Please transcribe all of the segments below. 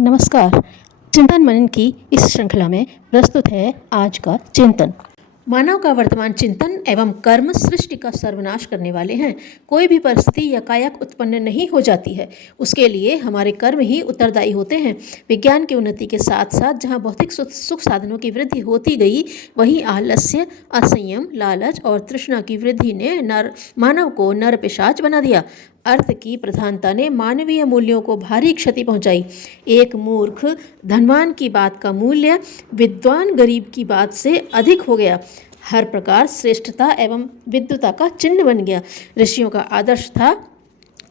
नमस्कार। चिंतन मनन की इस श्रृंखला में प्रस्तुत है आज का चिंतन। मानव का वर्तमान चिंतन एवं कर्म सृष्टि का सर्वनाश करने वाले हैं। कोई भी परिस्थिति या कायक उत्पन्न नहीं हो जाती है, उसके लिए हमारे कर्म ही उत्तरदायी होते हैं। विज्ञान की उन्नति के साथ साथ जहाँ भौतिक सुख साधनों की वृद्धि होती गई, वहीं आलस्य, असंयम, लालच और तृष्णा की वृद्धि ने मानव को नर पिशाच बना दिया। अर्थ की प्रधानता ने मानवीय मूल्यों को भारी क्षति पहुंचाई। एक मूर्ख धनवान की बात का मूल्य विद्वान गरीब की बात से अधिक हो गया। हर प्रकार श्रेष्ठता एवं विद्वता का चिन्ह बन गया। ऋषियों का आदर्श था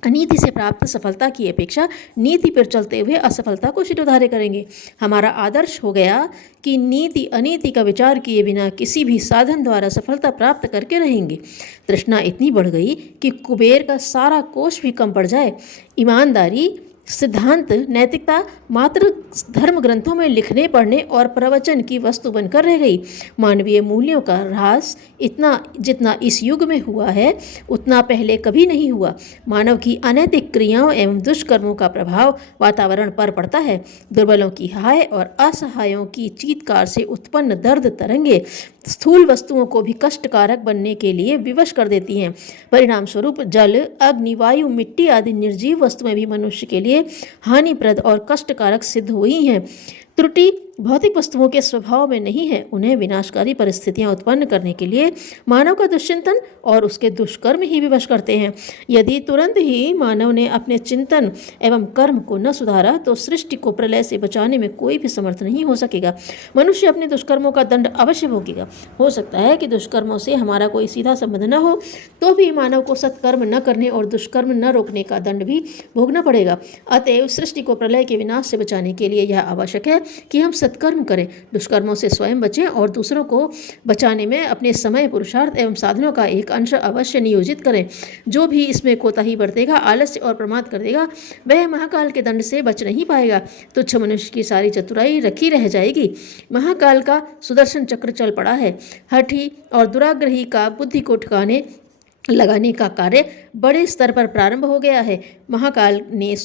अनीति से प्राप्त सफलता की अपेक्षा नीति पर चलते हुए असफलता को शिरोधार्य करेंगे। हमारा आदर्श हो गया कि नीति अनीति का विचार किए बिना किसी भी साधन द्वारा सफलता प्राप्त करके रहेंगे। तृष्णा इतनी बढ़ गई कि कुबेर का सारा कोष भी कम पड़ जाए। ईमानदारी, सिद्धांत, नैतिकता मात्र धर्म ग्रंथों में लिखने पढ़ने और प्रवचन की वस्तु बनकर रह गई। मानवीय मूल्यों का ह्रास जितना इस युग में हुआ है, उतना पहले कभी नहीं हुआ। मानव की अनैतिक क्रियाओं एवं दुष्कर्मों का प्रभाव वातावरण पर पड़ता है। दुर्बलों की हाय और असहायों की चीत्कार से उत्पन्न दर्द तरंगे स्थूल वस्तुओं को भी कष्टकारक बनने के लिए विवश कर देती हैं। परिणाम स्वरूप जल, अग्नि, वायु, मिट्टी आदि निर्जीव वस्तुएं भी मनुष्य के लिए हानिप्रद और कष्टकारक सिद्ध हुई हैं। त्रुटि भौतिक वस्तुओं के स्वभाव में नहीं है। उन्हें विनाशकारी परिस्थितियां उत्पन्न करने के लिए मानव का दुश्चिंतन और उसके दुष्कर्म ही विवश करते हैं। यदि तुरंत ही मानव ने अपने चिंतन एवं कर्म को न सुधारा तो सृष्टि को प्रलय से बचाने में कोई भी समर्थ नहीं हो सकेगा। मनुष्य अपने दुष्कर्मों का दंड अवश्य भोगेगा। हो सकता है कि दुष्कर्मों से हमारा कोई सीधा संबंध न हो, तो भी मानव को सत्कर्म न करने और दुष्कर्म न रोकने का दंड भी भोगना पड़ेगा। अतएव सृष्टि को प्रलय के विनाश से बचाने के लिए यह आवश्यक है कि हम सत्कर्म करें, दुष्कर्मों से स्वयं बचें और दूसरों को बचाने में अपने समय, पुरुषार्थ एवं साधनों का एक अंश अवश्य नियोजित करें। जो भी इसमें कोताही बरतेगा, आलस्य और प्रमाद कर देगा, वह महाकाल के दंड से बच नहीं पाएगा। तुच्छ मनुष्य की सारी चतुराई रखी रह जाएगी। महाकाल का सुदर्शन चक्र चल पड़ा है। हठी और दुराग्रही का बुद्धि को ठिकाने लगाने का कार्य बड़े स्तर पर प्रारंभ हो गया है। महाकाल ने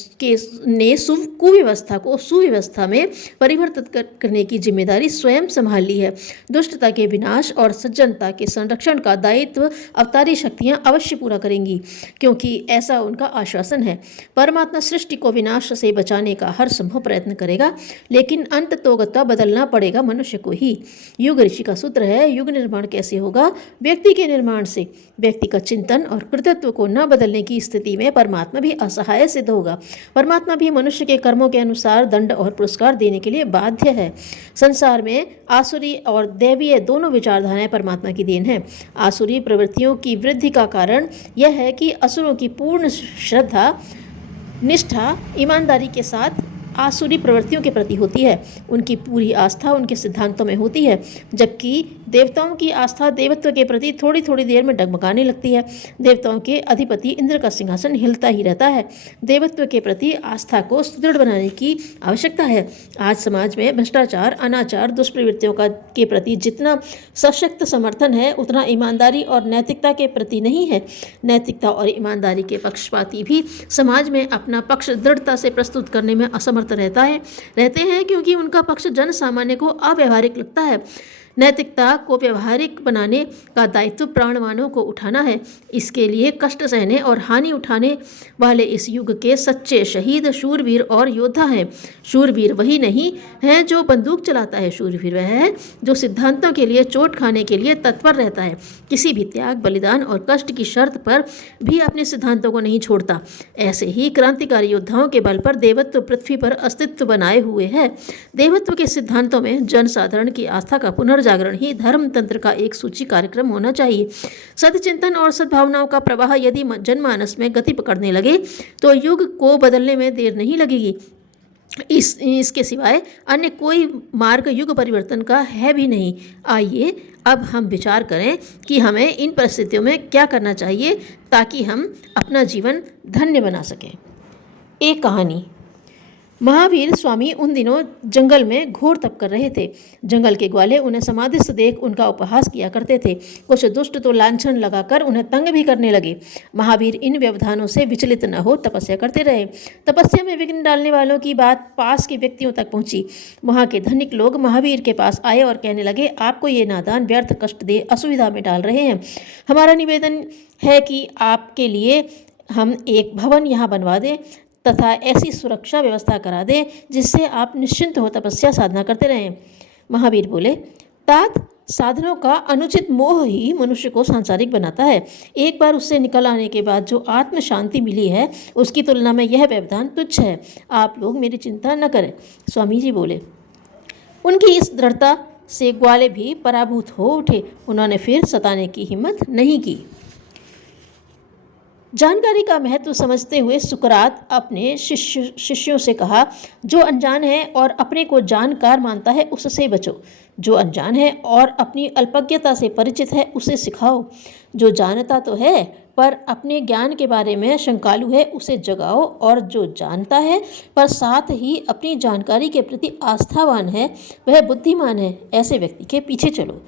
कुव्यवस्था को सुव्यवस्था में परिवर्तित करने की जिम्मेदारी स्वयं संभाल ली है। दुष्टता के विनाश और सज्जनता के संरक्षण का दायित्व अवतारी शक्तियां अवश्य पूरा करेंगी, क्योंकि ऐसा उनका आश्वासन है। परमात्मा सृष्टि को विनाश से बचाने का हर संभव प्रयत्न करेगा, लेकिन अंत तोगता बदलना पड़ेगा मनुष्य को ही। युग ऋषि का सूत्र है, युग निर्माण कैसे होगा? व्यक्ति के निर्माण से। व्यक्ति का चिंतन और कृतत्व को न बदलने की स्थिति में परमात्मा भी असहाय सिद्ध होगा। परमात्मा भी मनुष्य के कर्मों के अनुसार दंड और पुरस्कार देने के लिए बाध्य है। संसार में आसुरी और दैवीय दोनों विचारधाराएं परमात्मा की देन है। आसुरी प्रवृत्तियों की वृद्धि का कारण यह है कि असुरों की पूर्ण श्रद्धा, निष्ठा, ईमानदारी के साथ आसुरी प्रवृत्तियों के प्रति होती है। उनकी पूरी आस्था उनके सिद्धांतों में होती है, जबकि देवताओं की आस्था देवत्व के प्रति थोड़ी थोड़ी देर में डगमगाने लगती है। देवताओं के अधिपति इंद्र का सिंहासन हिलता ही रहता है। देवत्व के प्रति आस्था को सुदृढ़ बनाने की आवश्यकता है। आज समाज में भ्रष्टाचार, अनाचार, दुष्प्रवृत्तियों के प्रति जितना सशक्त समर्थन है, उतना ईमानदारी और नैतिकता के प्रति नहीं है। नैतिकता और ईमानदारी के पक्षपाती भी समाज में अपना पक्ष दृढ़ता से प्रस्तुत करने में असमर्थ रहते हैं, क्योंकि उनका पक्ष जन सामान्य को अव्यवहारिक लगता है। नैतिकता को व्यवहारिक बनाने का दायित्व प्राणवानों को उठाना है। इसके लिए कष्ट सहने और हानि उठाने वाले इस युग के सच्चे शहीद शूरवीर और योद्धा हैं। शूरवीर वही नहीं है जो बंदूक चलाता है, शूरवीर वह है जो सिद्धांतों के लिए चोट खाने के लिए तत्पर रहता है। किसी भी त्याग, बलिदान और कष्ट की शर्त पर भी अपने सिद्धांतों को नहीं छोड़ता। ऐसे ही क्रांतिकारी योद्धाओं के बल पर देवत्व पृथ्वी पर अस्तित्व बनाए हुए है। देवत्व के सिद्धांतों में जनसाधारण की आस्था का पुनर्जागरण ही धर्म तंत्र का एक सूची कार्यक्रम होना चाहिए। सदचिंतन और सद्भावनाओं का प्रवाह यदि जनमानस में गति पकड़ने लगे तो युग को बदलने में देर नहीं लगेगी। इसके सिवाय अन्य कोई मार्ग युग परिवर्तन का है भी नहीं। आइए अब हम विचार करें कि हमें इन परिस्थितियों में क्या करना चाहिए ताकि हम अपना जीवन धन्य बना सकें। एक कहानी। महावीर स्वामी उन दिनों जंगल में घोर तप कर रहे थे। जंगल के ग्वाले उन्हें समाधिस्थ देख उनका उपहास किया करते थे। कुछ दुष्ट तो लांछन लगाकर उन्हें तंग भी करने लगे। महावीर इन व्यवधानों से विचलित न हो तपस्या करते रहे। तपस्या में विघ्न डालने वालों की बात पास के व्यक्तियों तक पहुंची। वहां के धनिक लोग महावीर के पास आए और कहने लगे, आपको ये नादान व्यर्थ कष्ट दे असुविधा में डाल रहे हैं। हमारा निवेदन है कि आपके लिए हम एक भवन यहाँ बनवा दें तथा ऐसी सुरक्षा व्यवस्था करा दे जिससे आप निश्चिंत हो तपस्या साधना करते रहें। महावीर बोले, तात साधनों का अनुचित मोह ही मनुष्य को सांसारिक बनाता है। एक बार उससे निकल आने के बाद जो आत्म शांति मिली है उसकी तुलना में यह व्यवधान तुच्छ है। आप लोग मेरी चिंता न करें। स्वामी जी बोले। उनकी इस दृढ़ता से ग्वाले भी पराभूत हो उठे। उन्होंने फिर सताने की हिम्मत नहीं की। जानकारी का महत्व समझते हुए सुकरात अपने शिष्यों से कहा, जो अनजान है और अपने को जानकार मानता है उससे बचो। जो अनजान है और अपनी अल्पज्ञता से परिचित है उसे सिखाओ। जो जानता तो है पर अपने ज्ञान के बारे में शंकालु है उसे जगाओ। और जो जानता है पर साथ ही अपनी जानकारी के प्रति आस्थावान है वह बुद्धिमान है, ऐसे व्यक्ति के पीछे चलो।